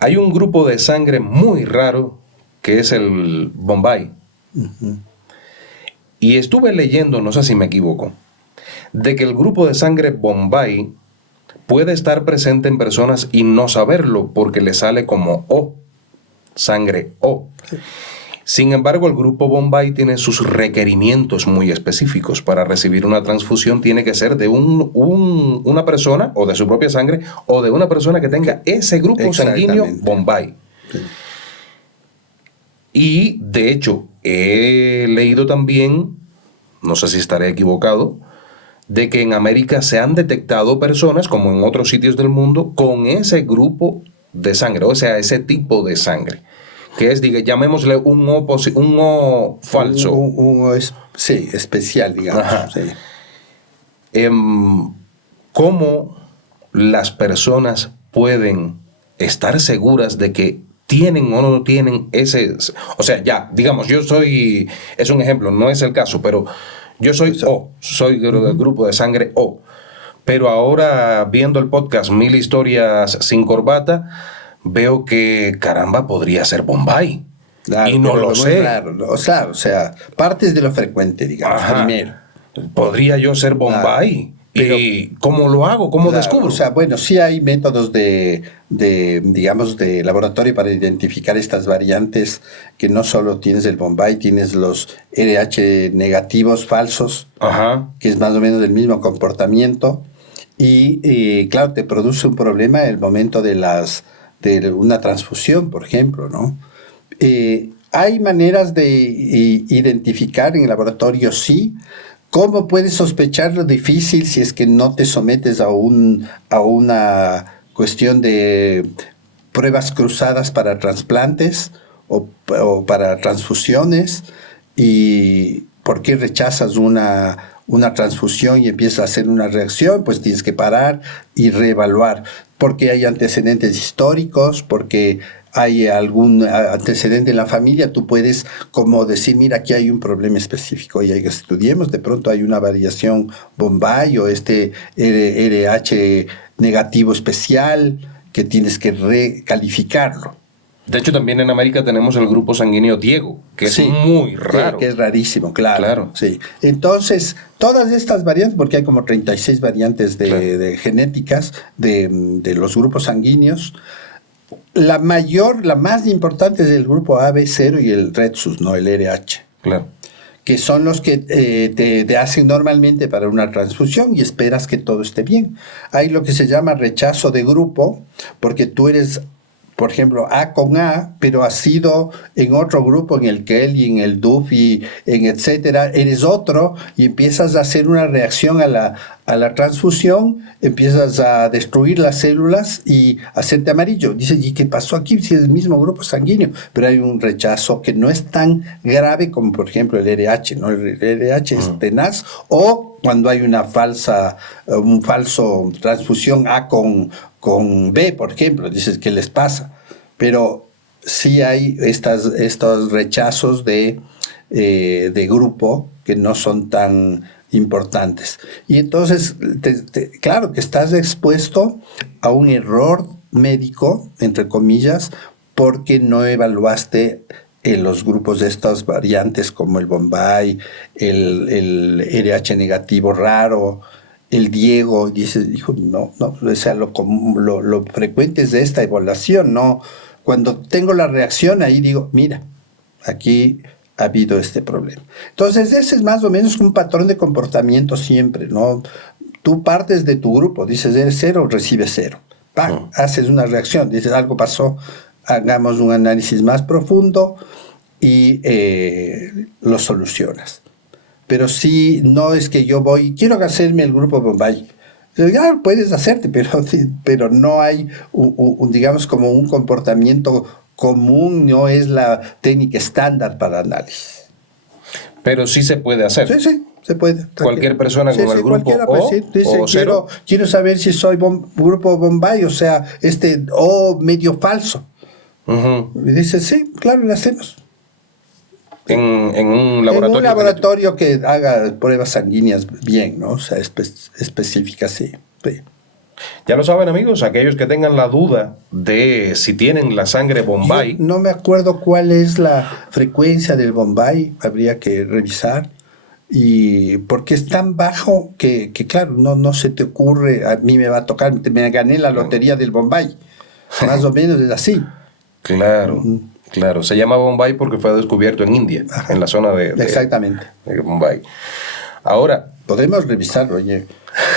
hay un grupo de sangre muy raro que es el Bombay. Y estuve leyendo, no sé si me equivoco, de que el grupo de sangre Bombay puede estar presente en personas y no saberlo porque le sale como O, sangre O. Sin embargo, el grupo Bombay tiene sus requerimientos muy específicos. Para recibir una transfusión tiene que ser de una persona o de su propia sangre o de una persona que tenga ese grupo sanguíneo Bombay. Sí. Y de hecho, he leído también, no sé si estaré equivocado, de que en América se han detectado personas, como en otros sitios del mundo, con ese grupo de sangre, o sea, ese tipo de sangre. Que es, llamémosle un O falso. Sí, especial, digamos. Sí. ¿Cómo las personas pueden estar seguras de que tienen o no tienen ese? O sea, ya, digamos, yo soy, es un ejemplo, no es el caso, pero yo soy O, soy del grupo de sangre O. Pero ahora, viendo el podcast 1000 historias sin corbata, veo que, caramba, podría ser Bombay. Claro, y no lo sé. Claro, o sea, partes de lo frecuente, digamos, primero. Podría yo ser Bombay. Pero, ¿y cómo lo hago? ¿Cómo descubro? O sea, bueno, sí hay métodos digamos, de laboratorio para identificar estas variantes, que no solo tienes el Bombay, tienes los RH negativos falsos, que es más o menos del mismo comportamiento. Y claro, te produce un problema el momento de una transfusión, por ejemplo, ¿no? Hay maneras de identificar en el laboratorio, sí. ¿Cómo puedes sospechar lo difícil si es que no te sometes a una cuestión de pruebas cruzadas para trasplantes o para transfusiones? ¿Y por qué rechazas una transfusión y empiezas a hacer una reacción? Pues tienes que parar y reevaluar. Porque hay antecedentes históricos, porque hay algún antecedente en la familia, tú puedes como decir, mira, aquí hay un problema específico y estudiemos, de pronto hay una variación Bombay o este RH negativo especial que tienes que recalificarlo. De hecho, también en América tenemos el grupo sanguíneo Diego, que es muy raro. Que es rarísimo, claro. Sí. Entonces, todas estas variantes, porque hay como 36 variantes de genéticas de los grupos sanguíneos. La más importante es el grupo AB0 y el Rhesus, no el RH. Claro. Que son los que te hacen normalmente para una transfusión y esperas que todo esté bien. Hay lo que se llama rechazo de grupo, porque tú eres, por ejemplo, A con A, pero has sido en otro grupo, en el Kelly, en el Duffy, en etcétera, eres otro y empiezas a hacer una reacción a la transfusión, empiezas a destruir las células y hacerte amarillo. Dices, ¿y qué pasó aquí? Si es el mismo grupo sanguíneo, pero hay un rechazo que no es tan grave como, por ejemplo, el RH, ¿no? El RH es tenaz, o cuando hay un falso transfusión A con B, por ejemplo, dices, ¿qué les pasa? Pero sí hay estos rechazos de grupo que no son tan importantes. Y entonces, claro que estás expuesto a un error médico, entre comillas, porque no evaluaste los grupos de estas variantes como el Bombay, el RH negativo raro, el Diego. Dices, hijo, no, o sea, lo frecuente es de esta evaluación, ¿no? Cuando tengo la reacción, ahí digo, mira, aquí ha habido este problema. Entonces, ese es más o menos un patrón de comportamiento siempre, ¿no? Tú partes de tu grupo, dices, eres 0, recibes 0. Haces una reacción, dices, algo pasó, hagamos un análisis más profundo y lo solucionas. Pero sí, no es que yo quiero hacerme el grupo Bombay. Ya puedes hacerte, pero no hay, digamos, como un comportamiento común, no es la técnica estándar para análisis. Pero sí se puede hacer. Sí, se puede. Cualquier persona con el grupo O, dice, quiero saber si soy grupo Bombay, o sea, O medio falso. Y dice, sí, claro, lo hacemos. En un laboratorio. En un laboratorio que haga pruebas sanguíneas bien, ¿no? O sea, específicas, sí. Ya lo saben, amigos, aquellos que tengan la duda de si tienen la sangre Bombay. Yo no me acuerdo cuál es la frecuencia del Bombay, habría que revisar. Y porque es tan bajo que claro, no se te ocurre, a mí me va a tocar, me gané la lotería del Bombay. Más o menos es así. Claro, claro. Se llama Bombay porque fue descubierto en India, en la zona Exactamente. de Bombay. Ahora, podemos revisarlo, oye,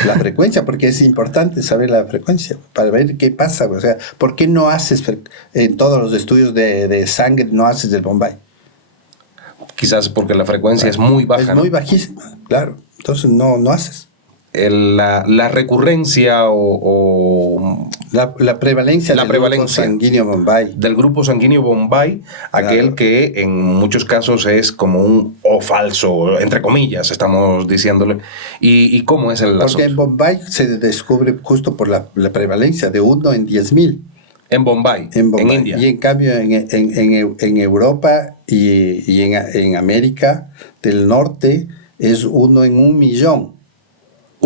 la frecuencia, porque es importante saber la frecuencia para ver qué pasa. O sea, ¿por qué no haces en todos los estudios de sangre, no haces del Bombay? quizás porque la frecuencia es muy baja, Es muy bajísima, claro. Entonces no haces. La recurrencia o La prevalencia la del prevalencia grupo sanguíneo Bombay. del grupo sanguíneo Bombay, aquel Claro. que en muchos casos es como un O falso, entre comillas, estamos diciéndole. ¿Y cómo es el Porque en asunto? Bombay se descubre justo por la prevalencia de 1 en 10.000 En Bombay, en Bombay. India. Y en cambio en Europa y en América del Norte es 1 en 1.000.000.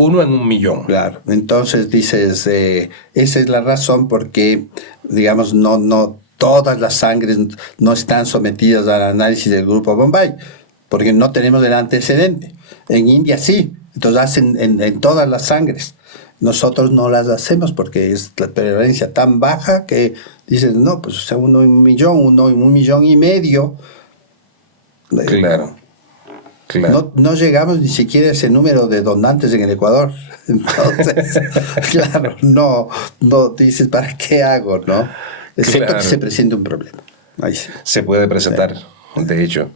1 en 1.000.000. Claro, entonces dices, esa es la razón por qué, digamos, no todas las sangres no están sometidas al análisis del grupo Bombay, porque no tenemos el antecedente. En India sí, entonces hacen en todas las sangres. Nosotros no las hacemos porque es la prevalencia tan baja que dices, no, pues o sea, 1 en 1.000.000, 1 en 1.500.000. Claro, claro. No llegamos ni siquiera a ese número de donantes en el Ecuador. Entonces, claro, no dices, ¿para qué hago? ¿No? Excepto Claro. que se presente un problema. Ahí sí. Se puede presentar, de hecho.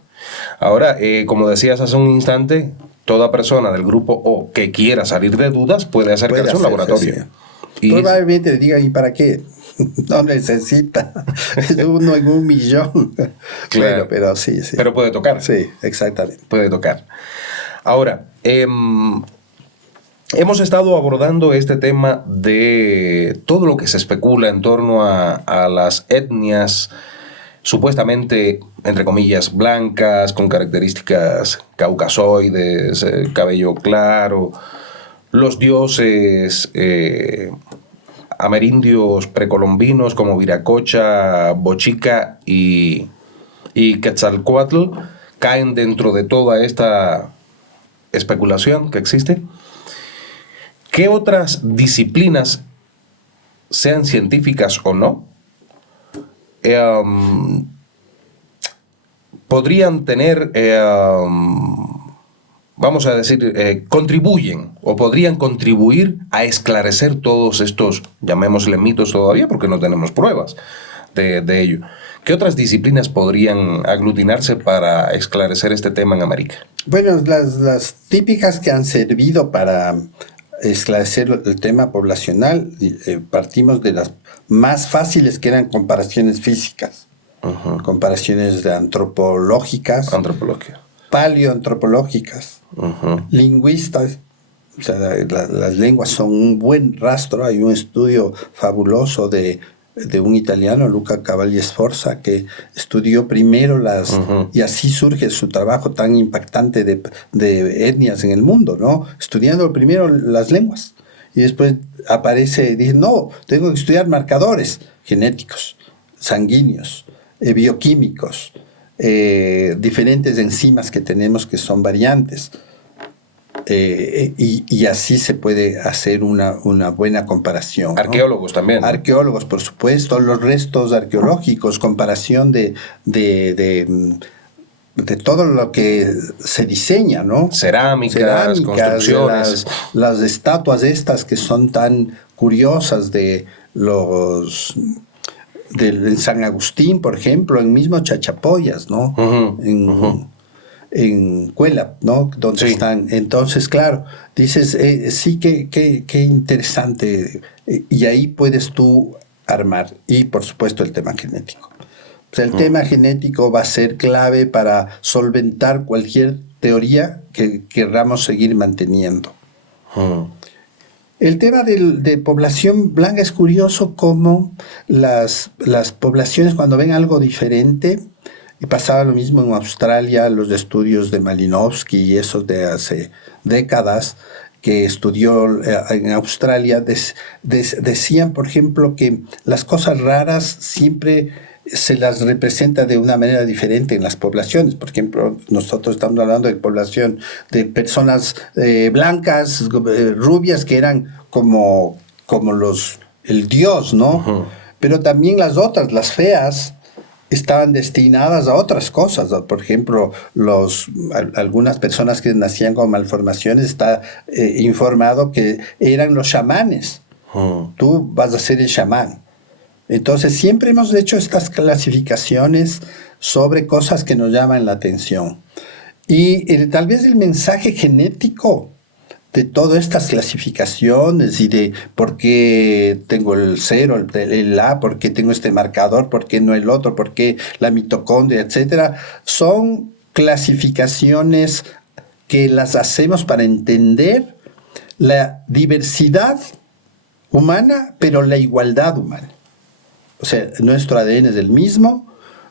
Ahora, como decías hace un instante, toda persona del grupo O que quiera salir de dudas puede acercarse a un laboratorio. Sí. Y Probablemente le digan, ¿y para qué? No necesita. Es 1 en 1.000.000. Claro. Bueno, pero sí. Pero puede tocar. Sí, exactamente. Puede tocar. Ahora, hemos estado abordando este tema de todo lo que se especula en torno a las etnias supuestamente, entre comillas, blancas, con características caucasoides, cabello claro, los dioses amerindios precolombinos como Viracocha, Bochica y Quetzalcóatl caen dentro de toda esta especulación que existe. ¿Qué otras disciplinas, sean científicas o no, podrían tener, vamos a decir, contribuyen o podrían contribuir a esclarecer todos estos, llamémosle mitos todavía, porque no tenemos pruebas de ello? ¿Qué otras disciplinas podrían aglutinarse para esclarecer este tema en América? Bueno, las típicas que han servido para esclarecer el tema poblacional, partimos de las más fáciles, que eran comparaciones físicas, comparaciones antropológicas, Antropología. paleoantropológicas, lingüistas. O sea, las lenguas son un buen rastro. Hay un estudio fabuloso de un italiano, Luca Cavalli Sforza, que estudió primero y así surge su trabajo tan impactante de etnias en el mundo, ¿no? Estudiando primero las lenguas y después aparece, dice, no, tengo que estudiar marcadores genéticos, sanguíneos, bioquímicos, diferentes enzimas que tenemos que son variantes. Y así se puede hacer una buena comparación, ¿no? Arqueólogos también, ¿no? Arqueólogos, por supuesto, los restos arqueológicos, comparación de todo lo que se diseña, ¿no? Cerámicas, construcciones. Las estatuas estas que son tan curiosas de en San Agustín, por ejemplo, en mismo Chachapoyas, ¿no? En Cuela, ¿no? Donde Sí. están. Entonces, claro, dices, sí, qué interesante. Y ahí puedes tú armar. Y, por supuesto, el tema genético. O sea, el tema genético va a ser clave para solventar cualquier teoría que querramos seguir manteniendo. El tema de población blanca es curioso cómo las poblaciones, cuando ven algo diferente, y pasaba lo mismo en Australia, los estudios de Malinowski y esos de hace décadas, que estudió en Australia, decían, por ejemplo, que las cosas raras siempre se las representa de una manera diferente en las poblaciones. Por ejemplo, nosotros estamos hablando de población de personas blancas, rubias, que eran como el dios, ¿no? Ujú. Pero también las otras, las feas, estaban destinadas a otras cosas. Por ejemplo, algunas personas que nacían con malformaciones, está informado que eran los chamanes. Tú vas a ser el chamán. Entonces, siempre hemos hecho estas clasificaciones sobre cosas que nos llaman la atención. Y tal vez el mensaje genético de todas estas clasificaciones y de por qué tengo el 0, el A, por qué tengo este marcador, por qué no el otro, por qué la mitocondria, etcétera, son clasificaciones que las hacemos para entender la diversidad humana, pero la igualdad humana. O sea, nuestro ADN es el mismo,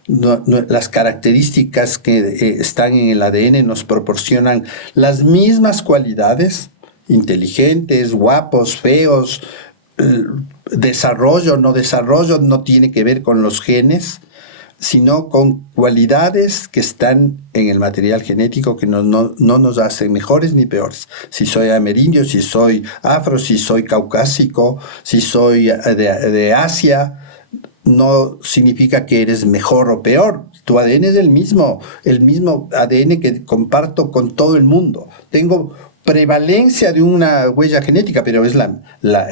las características que están en el ADN nos proporcionan las mismas cualidades, inteligentes, guapos, feos, desarrollo no tiene que ver con los genes, sino con cualidades que están en el material genético que no nos hacen mejores ni peores. Si soy amerindio, si soy afro, si soy caucásico, si soy de Asia, no significa que eres mejor o peor. Tu ADN es el mismo ADN que comparto con todo el mundo. Tengo prevalencia de una huella genética, pero es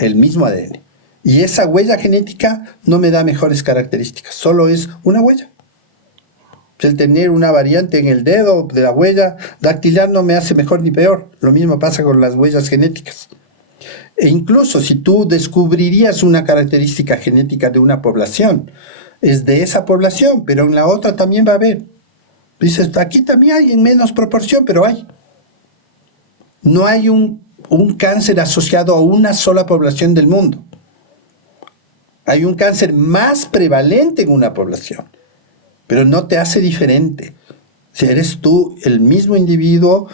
el mismo ADN. Y esa huella genética no me da mejores características, solo es una huella. El tener una variante en el dedo de la huella dactilar no me hace mejor ni peor. Lo mismo pasa con las huellas genéticas. E incluso si tú descubrirías una característica genética de una población, es de esa población, pero en la otra también va a haber. Dices, aquí también hay en menos proporción, pero hay. No hay un cáncer asociado a una sola población del mundo. Hay un cáncer más prevalente en una población, pero no te hace diferente. Si eres tú el mismo individuo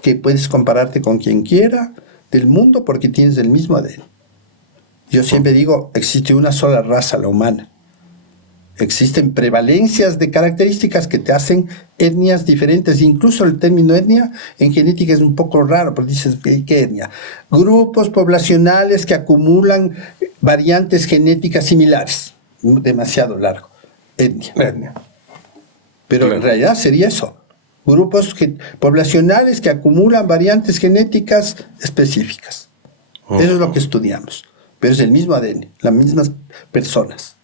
que puedes compararte con quien quiera del mundo porque tienes el mismo ADN. Yo siempre digo, existe una sola raza, la humana. Existen prevalencias de características que te hacen etnias diferentes. Incluso el término etnia en genética es un poco raro, porque dices, ¿qué etnia? Grupos poblacionales que acumulan variantes genéticas similares. Demasiado largo. Etnia. Pero Claro. en realidad sería eso. Grupos poblacionales que acumulan variantes genéticas específicas. Eso es lo que estudiamos. Pero es el mismo ADN, las mismas personas.